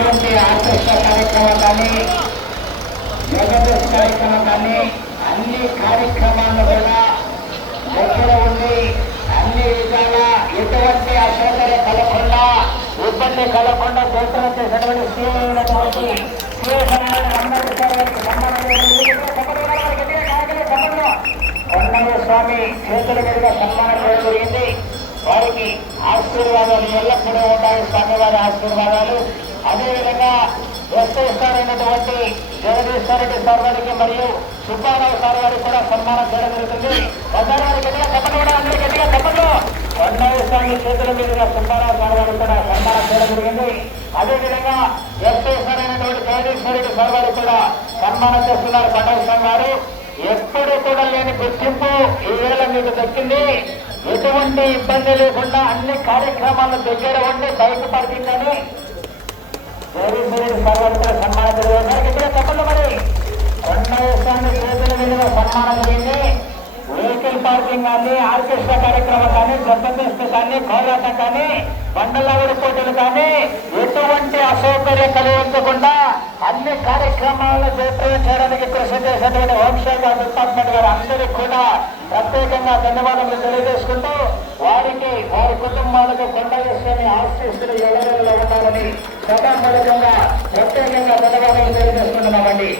ఎటువంటి ఆర్కెస్ట్రా కార్యక్రమం కానీ జబర్దస్త్ కార్యక్రమం కానీ అన్ని కార్యక్రమాలను కూడా దగ్గర ఉండి అన్ని విధాల ఎటువంటి అసౌకర్యం కలగకుండా ఇబ్బంది కలగకుండా దర్శనం చేసినటువంటి శ్రీమైనటువంటి కొండయ్య స్వామి చేతుల మీదుగా సన్మానం చేయడం జరిగింది. వారికి ఆశీర్వాదాలు ఎల్లప్పుడూ ఉంటాయి. స్వామివారి ఆశీర్వాదాలు. అదేవిధంగా ఎస్ఐసారైనటువంటి జగదీశ్వర రెడ్డి సార్ వారికి మరియు సుబ్బారావు సార్ వారికి కూడా సన్మానం చేయడం జరుగుతుంది. కొండవారి గట్టిగా చెప్పండి కూడా అందరి గట్టిగా చెప్పండి. కొండయ్య స్వామి చేతుల మీదుగా సుబ్బారావు సార్ వారికి కూడా సన్మానం చేయడం జరిగింది. అదేవిధంగా ఎస్ఐసార్ అయినటువంటి జగదీశ్వర రెడ్డి సార్ వారికి కూడా సన్మానం చేస్తున్నారు. కొండయ్య స్వామి గారు ఎప్పుడు కూడా లేని గుర్తింపు ఈవేళ మీకు దక్కింది. ఎటువంటి ఇబ్బంది లేకుండా అన్ని కార్యక్రమాల దగ్గర ఉండి బైక్ పార్కింగ్ అని సన్మానం జరిగింది. చెప్పండి మరి కొండయ్య స్వామి చేతుల మీద సన్మానం జరిగింది. వెహికల్ పార్కింగ్ కానీ ఆర్కెస్ట్రా కార్యక్రమం కానీ జబర్దస్త్ కానీ కోలాటం కానీ బండలాగుడు పోటీలు కానీ ఎటువంటి అసౌకర్యం కలిగించకుండా అన్ని కార్యక్రమాలను జయప్రదం చేయడానికి కృషి చేసినటువంటి హోంశాఖ డిపార్ట్మెంట్ గారు అందరికీ కూడా ప్రత్యేకంగా ధన్యవాదాలు తెలియజేసుకుంటూ వారికి వారి కుటుంబాలకు కొండయ్య స్వామి ఆశీస్సులు ఎవరెవరిలో ఉండాలని సభామూలకంగా ప్రత్యేకంగా ధన్యవాదాలు తెలియజేసుకుంటున్నామండి.